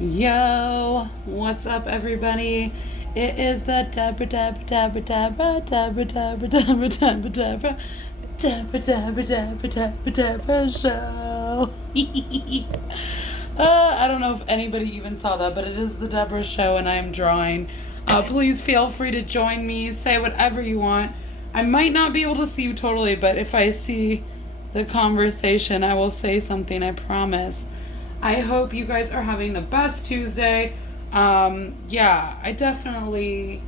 Yo, what's up, everybody? It is the Debra show. I don't know if anybody even saw that, but it is the Debra show, and I am drawing. Please feel free to join me. Say whatever you want. I might not be able to see you totally, but if I see the conversation, I will say something, I promise. I hope you guys are having the best Tuesday. Yeah, I definitely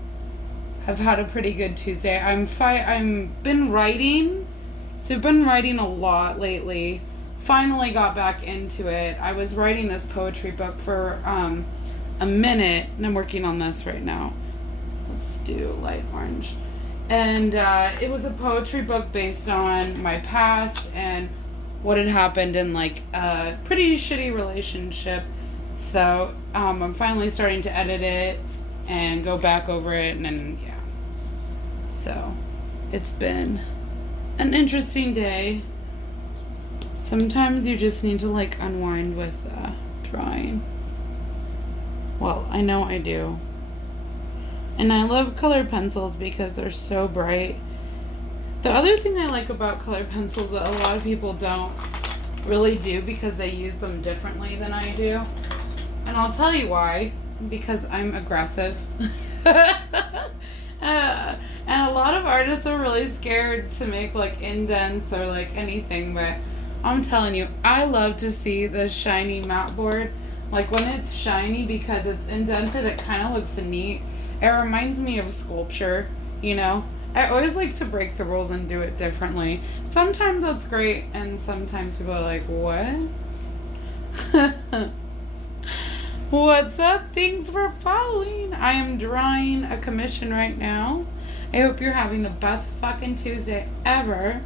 have had a pretty good Tuesday. I've been writing, so I've been writing a lot lately. Finally got back into it. I was writing this poetry book for a minute, and I'm working on this right now. Let's do light orange. And it was a poetry book based on my past and what had happened in like a pretty shitty relationship. So I'm finally starting to edit it and go back over it, and then yeah. So it's been an interesting day. Sometimes you just need to like unwind with drawing. Well, I know I do. And I love colored pencils because they're so bright. The other thing I like about colored pencils that a lot of people don't really do because they use them differently than I do. And I'll tell you why. Because I'm aggressive. And a lot of artists are really scared to make like indents or like anything, but I'm telling you, I love to see the shiny mat board. Like when it's shiny because it's indented, it kind of looks neat. It reminds me of sculpture, you know? I always like to break the rules and do it differently. Sometimes that's great, and sometimes people are like, what? What's up? Thanks for following. I am drawing a commission right now. I hope you're having the best fucking Tuesday ever.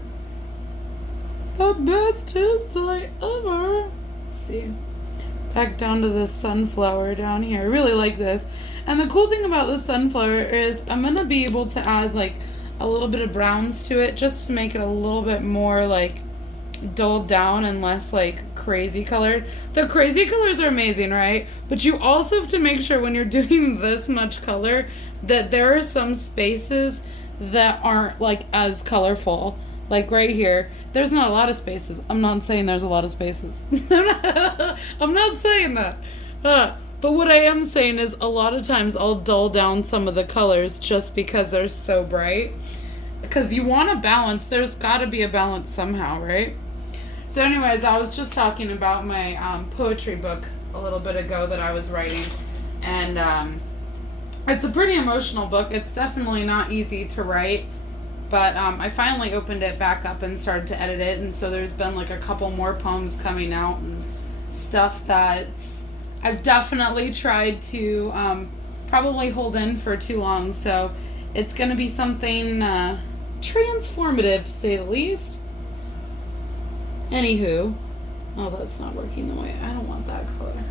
The best Tuesday ever. Let's see. Back down to the sunflower down here. I really like this. And the cool thing about the sunflower is I'm going to be able to add like a little bit of browns to it just to make it a little bit more like dulled down and less like crazy colored. The crazy colors are amazing, right? But you also have to make sure when you're doing this much color that there are some spaces that aren't like as colorful. Like right here, there's not a lot of spaces. I'm not saying there's a lot of spaces. I'm not saying that. But what I am saying is a lot of times I'll dull down some of the colors just because they're so bright. Because you want a balance. There's got to be a balance somehow, right? So anyways, I was just talking about my poetry book a little bit ago that I was writing. And it's a pretty emotional book. It's definitely not easy to write. But I finally opened it back up and started to edit it. And so there's been like a couple more poems coming out and stuff that's I've definitely tried to probably hold in for too long, so it's going to be something transformative, to say the least. Anywho, oh, that's not working the way. I don't want that color.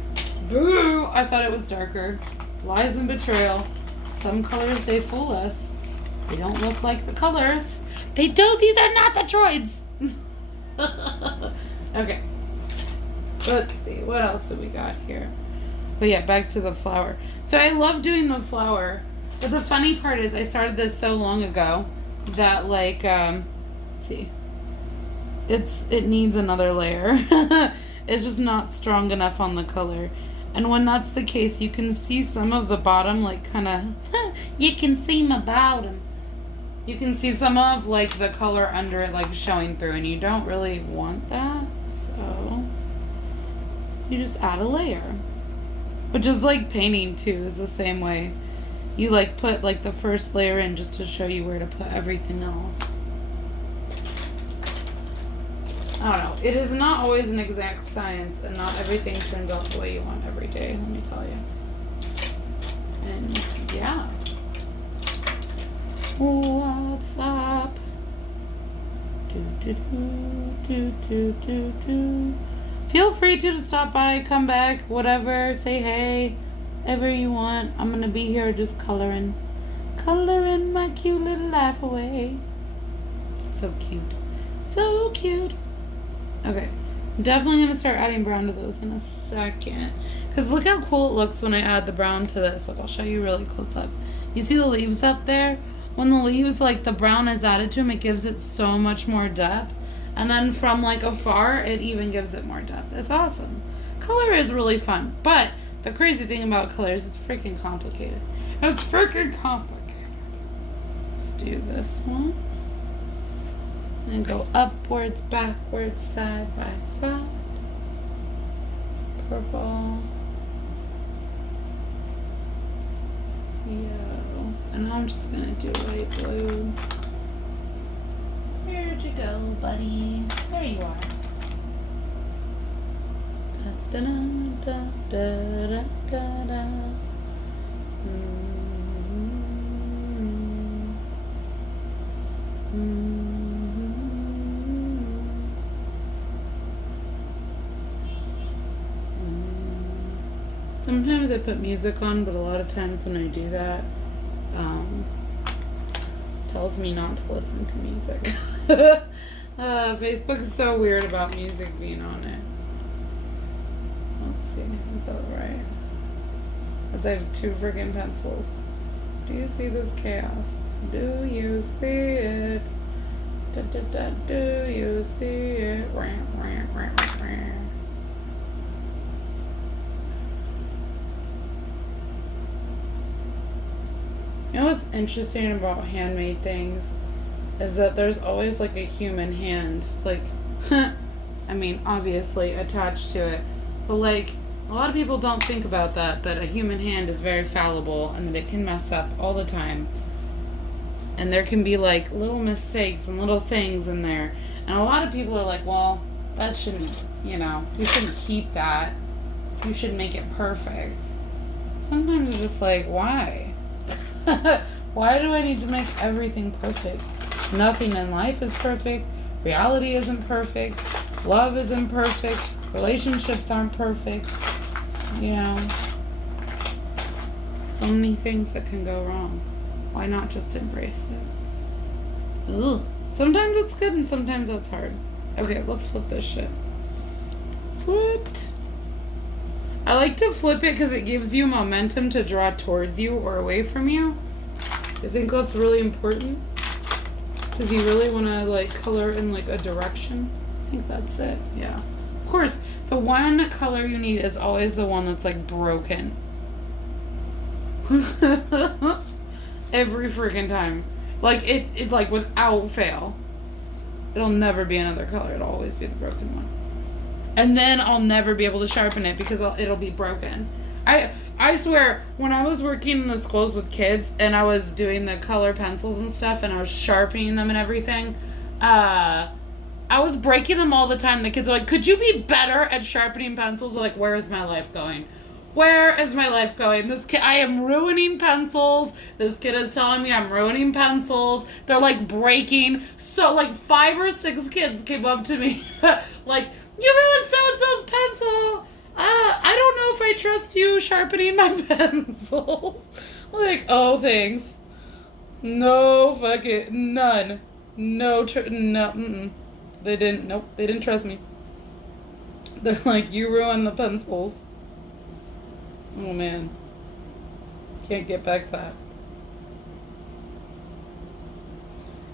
Boo! I thought it was darker. Lies and betrayal. Some colors, they fool us. They don't look like the colors. They do. These are not the droids. Okay. Let's see, what else do we got here? But yeah, back to the flower. So I love doing the flower, but the funny part is I started this so long ago that like, let's see, it needs another layer. It's just not strong enough on the color. And when that's the case, you can see some of the bottom, like kind of, you can see my bottom. You can see some of like the color under it like showing through, and you don't really want that, so you just add a layer. Which is like painting too, is the same way. You like put like the first layer in just to show you where to put everything else. I don't know. It is not always an exact science, and not everything turns out the way you want every day, let me tell you. And yeah. What's up? Feel free to stop by, come back, whatever, say hey, ever you want. I'm gonna be here just coloring my cute little life away. So cute. So cute. Okay, I'm definitely going to start adding brown to those in a second. Because look how cool it looks when I add the brown to this. Look, I'll show you really close up. You see the leaves up there? When the leaves, like the brown is added to them, it gives it so much more depth. And then from like afar, it even gives it more depth. It's awesome. Color is really fun. But the crazy thing about color is it's freaking complicated. It's freaking complicated. Let's do this one. And go upwards, backwards, side by side. Purple. Yellow. And I'm just gonna do light blue. Where'd you go, buddy? There you are. Da, da, da, da, da, da, da. Sometimes I put music on, but a lot of times when I do that, tells me not to listen to music. Facebook is so weird about music being on it. Let's see, is that right? Because I have two freaking pencils. Do you see this chaos? Do you see it? Da, da, da, do you see it? Rah, rah, rah, rah, rah. You know what's interesting about handmade things is that there's always like a human hand, like, I mean, obviously attached to it, but like, a lot of people don't think about that a human hand is very fallible and that it can mess up all the time. And there can be like little mistakes and little things in there. And a lot of people are like, well, that shouldn't, you know, you shouldn't keep that. You should make it perfect. Sometimes it's just like, why? Why do I need to make everything perfect? Nothing in life is perfect. Reality isn't perfect. Love isn't perfect. Relationships aren't perfect. You know, so many things that can go wrong. Why not just embrace it? Ugh. Sometimes it's good and sometimes it's hard. Okay, let's flip this shit. Flipped. I like to flip it because it gives you momentum to draw towards you or away from you. I think that's really important because you really want to like color in like a direction. I think that's it. Yeah. Of course, the one color you need is always the one that's like broken. Every freaking time. Like it like without fail. It'll never be another color. It'll always be the broken one. And then I'll never be able to sharpen it because it'll be broken. I swear, when I was working in the schools with kids and I was doing the color pencils and stuff and I was sharpening them and everything, I was breaking them all the time. The kids are like, could you be better at sharpening pencils? They're like, where is my life going? Where is my life going? This kid, I am ruining pencils. This kid is telling me I'm ruining pencils. They're like breaking. So like 5 or 6 kids came up to me like, you ruined so-and-so's pencil. I don't know if I trust you sharpening my pencil. Like, oh, thanks. No fucking, none. No, no, They didn't, nope, they didn't trust me. They're like, you ruined the pencils. Oh, man. Can't get back that.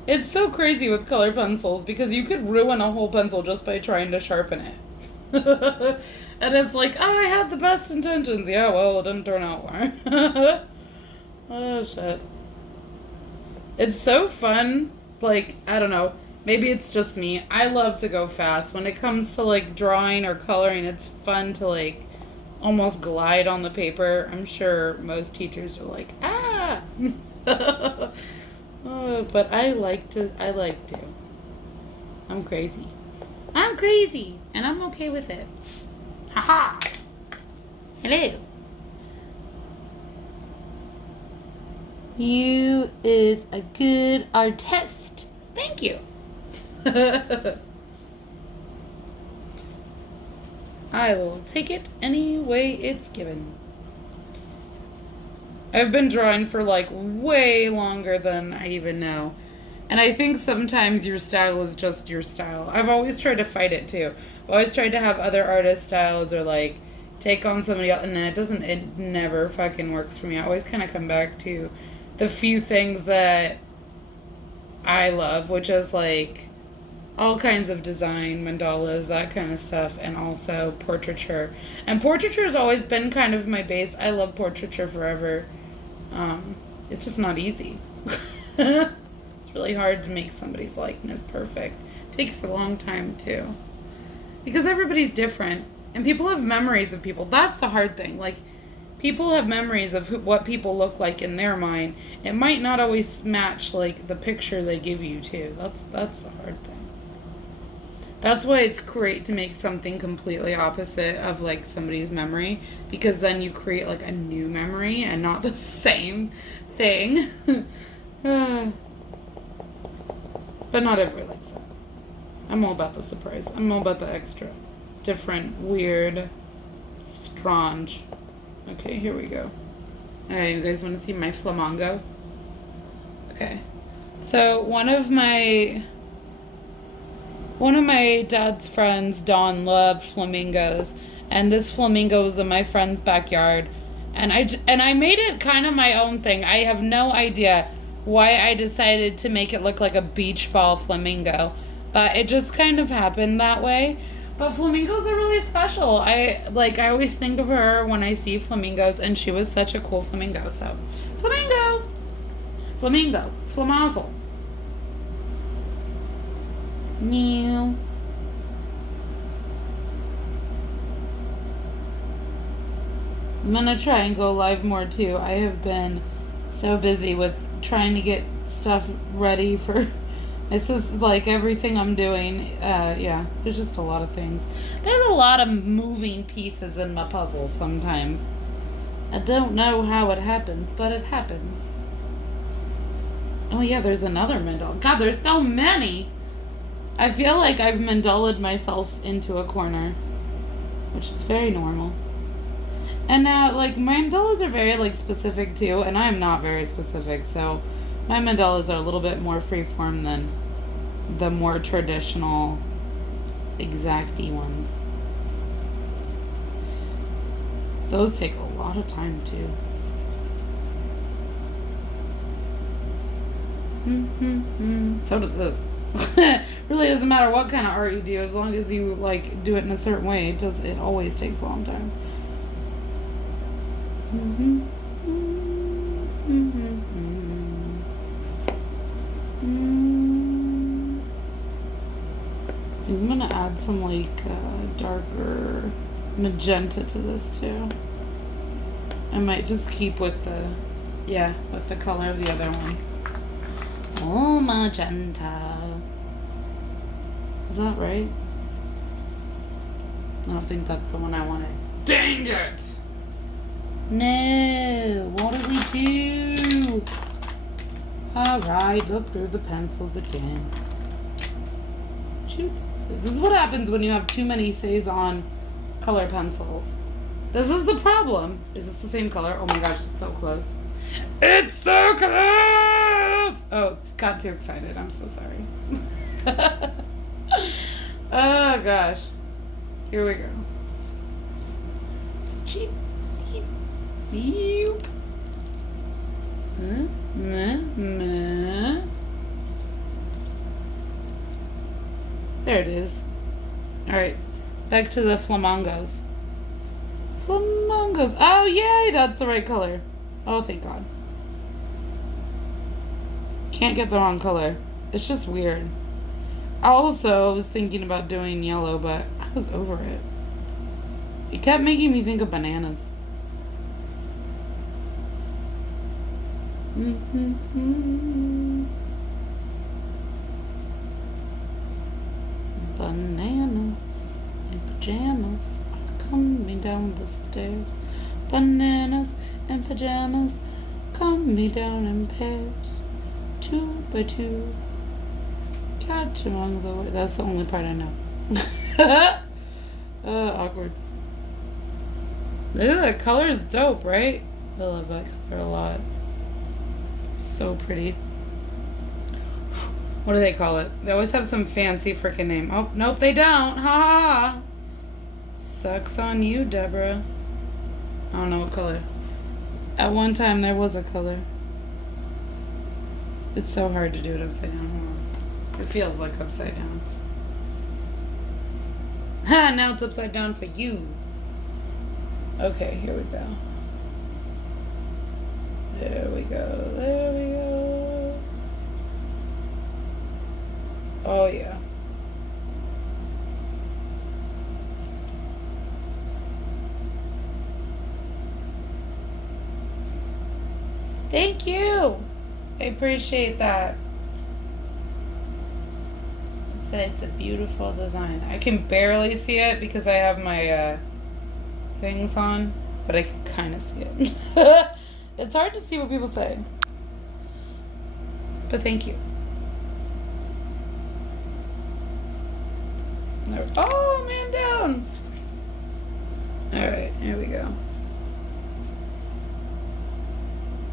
It's so crazy with color pencils because you could ruin a whole pencil just by trying to sharpen it. And it's like, oh, I had the best intentions. Yeah, well, it didn't turn out well. Oh, shit. It's so fun. Like, I don't know. Maybe it's just me. I love to go fast. When it comes to, like, drawing or coloring, it's fun to, like, almost glide on the paper. I'm sure most teachers are like, ah! Oh, but I like to. I'm crazy. I'm crazy, and I'm okay with it. Haha. Hello. You is a good artist. Thank you. I will take it any way it's given. I've been drawing for like way longer than I even know. And I think sometimes your style is just your style. I've always tried to fight it too. I've always tried to have other artists' styles or like take on somebody else, and then it never fucking works for me. I always kind of come back to the few things that I love, which is like all kinds of design, mandalas, that kind of stuff, and also portraiture. And portraiture has always been kind of my base. I love portraiture forever. It's just not easy. It's really hard to make somebody's likeness perfect. It takes a long time too. Because everybody's different. And people have memories of people. That's the hard thing. Like, people have memories of what people look like in their mind. It might not always match, like, the picture they give you, too. That's the hard thing. That's why it's great to make something completely opposite of, like, somebody's memory. Because then you create, like, a new memory and not the same thing. But not everybody likes that. I'm all about the surprise. I'm all about the extra. Different, weird, strange. Okay, here we go. Alright, you guys want to see my flamingo? Okay. So, one of my dad's friends, Dawn, loved flamingos. And this flamingo was in my friend's backyard. And I made it kind of my own thing. I have no idea why I decided to make it look like a beach ball flamingo. But it just kind of happened that way. But flamingos are really special. I always think of her when I see flamingos, and she was such a cool flamingo. So, flamingo, flamazel. Meow. I'm gonna try and go live more too. I have been so busy with trying to get stuff ready for. This is like everything I'm doing. Yeah, there's just a lot of things. There's a lot of moving pieces in my puzzle sometimes. I don't know how it happens, but it happens. Oh yeah, there's another mandala. God, there's so many. I feel like I've mandalaed myself into a corner, which is very normal. And now, like, mandalas are very, like, specific too, and I'm not very specific, so my mandalas are a little bit more freeform than the more traditional exacty ones. Those take a lot of time too. So does this. Really doesn't matter what kind of art you do, as long as you like do it in a certain way. It always takes a long time. I'm gonna add some like darker magenta to this too. I might just keep with the color of the other one. Oh, magenta. Is that right? I don't think that's the one I wanted. Dang it! No, what do we do? Alright, look through the pencils again. Shoot. This is what happens when you have too many Cezanne color pencils. This is the problem. Is this the same color? Oh my gosh, it's so close. It's so close! Oh, it's got too excited. I'm so sorry. Oh gosh. Here we go. Cheep. Beep. There it is. Alright, back to the flamingos. Flamingos. Oh, yay, that's the right color. Oh, thank God. Can't get the wrong color. It's just weird. Also, I was thinking about doing yellow, but I was over it. It kept making me think of bananas. Bananas in pajamas are coming down the stairs. Bananas in pajamas coming down in pairs. 2 by 2. Catch among the words. That's the only part I know. Awkward. Ew, that color is dope, right? I love that color a lot. So pretty. What do they call it? They always have some fancy freaking name. Oh, nope, they don't. Ha ha. Sucks on you, Deborah. I don't know what color. At one time, there was a color. It's so hard to do it upside down. It feels like upside down. Ha, now it's upside down for you. Okay, here we go. There we go. There we go. Oh, yeah. Thank you. I appreciate that. It's a beautiful design. I can barely see it because I have my things on, but I can kind of see it. It's hard to see what people say. But thank you. Oh, man down. Alright, here we go.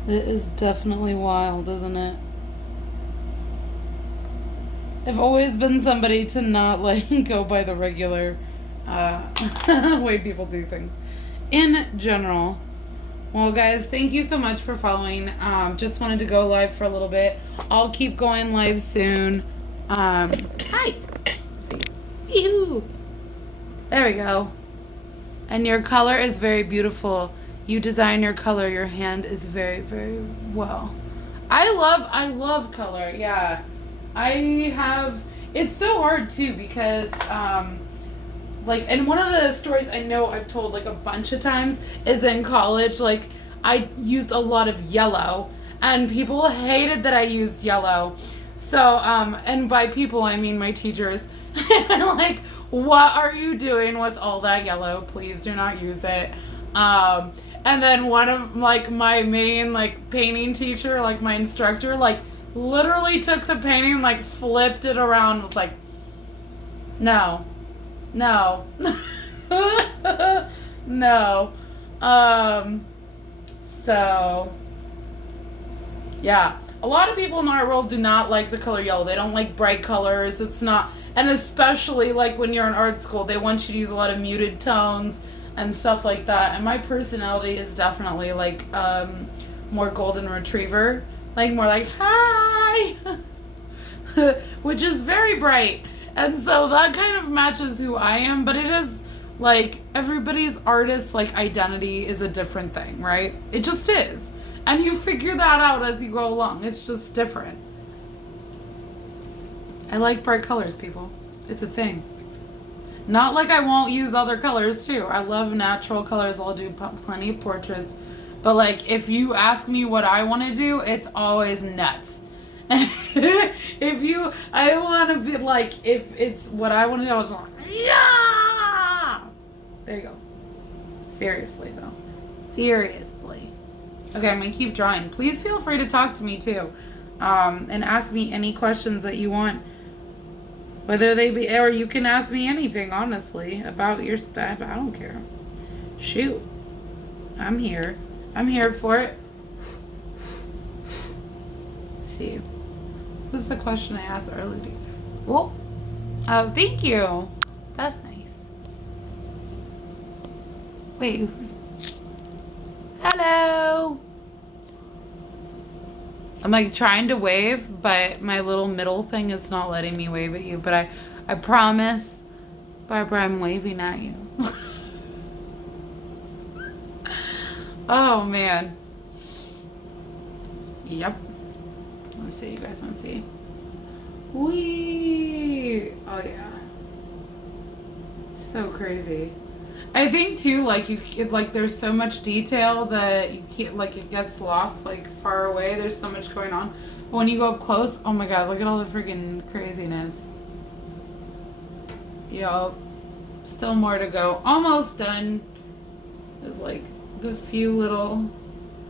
It is definitely wild, isn't it? I've always been somebody to not go by the regular way people do things in general. Well, guys, thank you so much for following. Just wanted to go live for a little bit. I'll keep going live soon. Hi. Let's see. Ew. There we go. And your color is very beautiful. You design your color. Your hand is very, very well. I love color. Yeah. It's so hard too because, and one of the stories I know I've told a bunch of times is in college, I used a lot of yellow and people hated that I used yellow. So, and by people, I mean my teachers. Like, what are you doing with all that yellow? Please do not use it. And then one of my main painting teacher, my instructor, literally took the painting, flipped it around, was like, no, no, no. So, yeah. A lot of people in our world do not like the color yellow. They don't like bright colors. It's not, and especially when you're in art school, they want you to use a lot of muted tones and stuff like that. And my personality is definitely more golden retriever. More hi, which is very bright. And so that kind of matches who I am, but it is everybody's artist identity is a different thing, right? It just is. And you figure that out as you go along. It's just different. I like bright colors, people. It's a thing. Not I won't use other colors too. I love natural colors. I'll do plenty of portraits. But if you ask me what I want to do, it's always nuts. I want to be if it's what I want to do, I was yeah! There you go. Seriously though. Seriously. Okay, I'm going to keep drawing. Please feel free to talk to me too. And ask me any questions that you want. Whether they be, or you can ask me anything, honestly, about your stuff. I don't care. Shoot. I'm here. I'm here for it. Let's see. What was the question I asked earlier? Oh, thank you. That's nice. Wait, who's... Hello. I'm trying to wave, but my little middle thing is not letting me wave at you. But I promise, Barbara, I'm waving at you. Oh, man. Yep. Let's see. You guys want to see? Whee! Oh, yeah. So crazy. I think, too, there's so much detail that you can't, it gets lost, far away. There's so much going on. But when you go up close, oh, my God, look at all the freaking craziness. Yup. Still more to go. Almost done. There's, the few little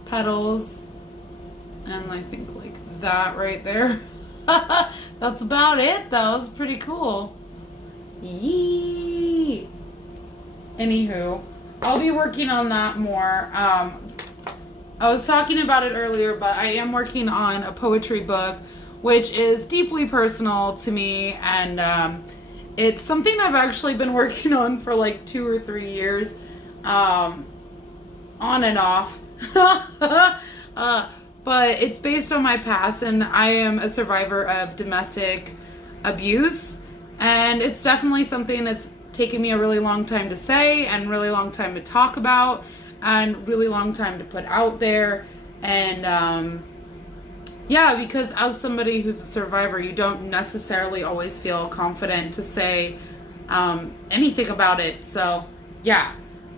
petals and I think that right there. That's about it though. It's pretty cool. Yee. Anywho, I'll be working on that more. I was talking about it earlier, but I am working on a poetry book which is deeply personal to me, and it's something I've actually been working on for like 2 or 3 years, on and off. But it's based on my past, and I am a survivor of domestic abuse, and it's definitely something that's taken me a really long time to say, and really long time to talk about, and really long time to put out there. And yeah, because as somebody who's a survivor, you don't necessarily always feel confident to say anything about it. So yeah,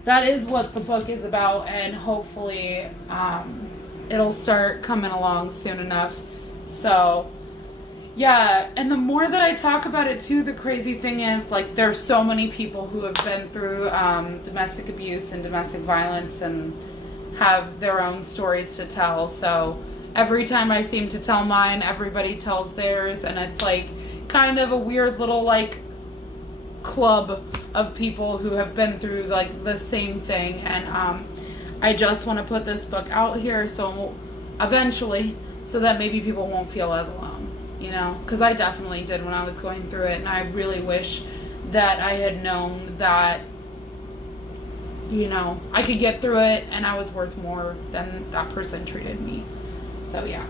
that is what the book is about, and hopefully it'll start coming along soon enough. So yeah, and the more that I talk about it too, the crazy thing is, like, there's so many people who have been through domestic abuse and domestic violence and have their own stories to tell. So every time I seem to tell mine, everybody tells theirs, and it's like kind of a weird little like club of people who have been through like the same thing. And I just want to put this book out here so eventually, so that maybe people won't feel as alone, you know, because I definitely did when I was going through it, and I really wish that I had known that, you know, I could get through it and I was worth more than that person treated me. So yeah.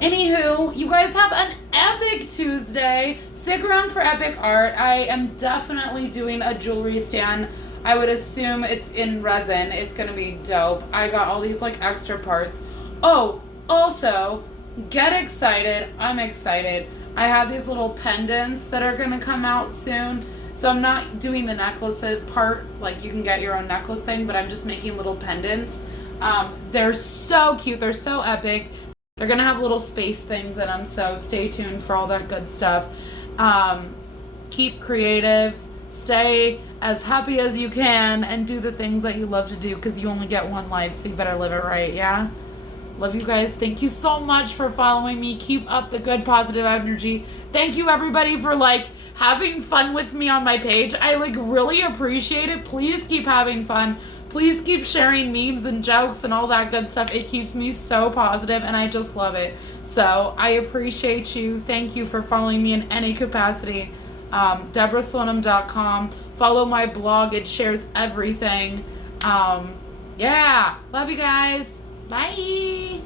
Anywho, you guys have an epic Tuesday. Stick around for epic art. I am definitely doing a jewelry stand. I would assume it's in resin. It's going to be dope. I got all these like extra parts. Oh, also, get excited. I'm excited. I have these little pendants that are going to come out soon. So I'm not doing the necklace part, like you can get your own necklace thing, but I'm just making little pendants. They're so cute. They're so epic. They're going to have little space things in them, so stay tuned for all that good stuff. Keep creative. Stay as happy as you can, and do the things that you love to do, because you only get one life, so you better live it right, yeah? Love you guys. Thank you so much for following me. Keep up the good positive energy. Thank you everybody for like having fun with me on my page. I like really appreciate it. Please keep having fun. Please keep sharing memes and jokes and all that good stuff. It keeps me so positive, and I just love it. So I appreciate you. Thank you for following me in any capacity. DEBRASLONIM.com. Follow my blog. It shares everything. Yeah. Love you guys. Bye.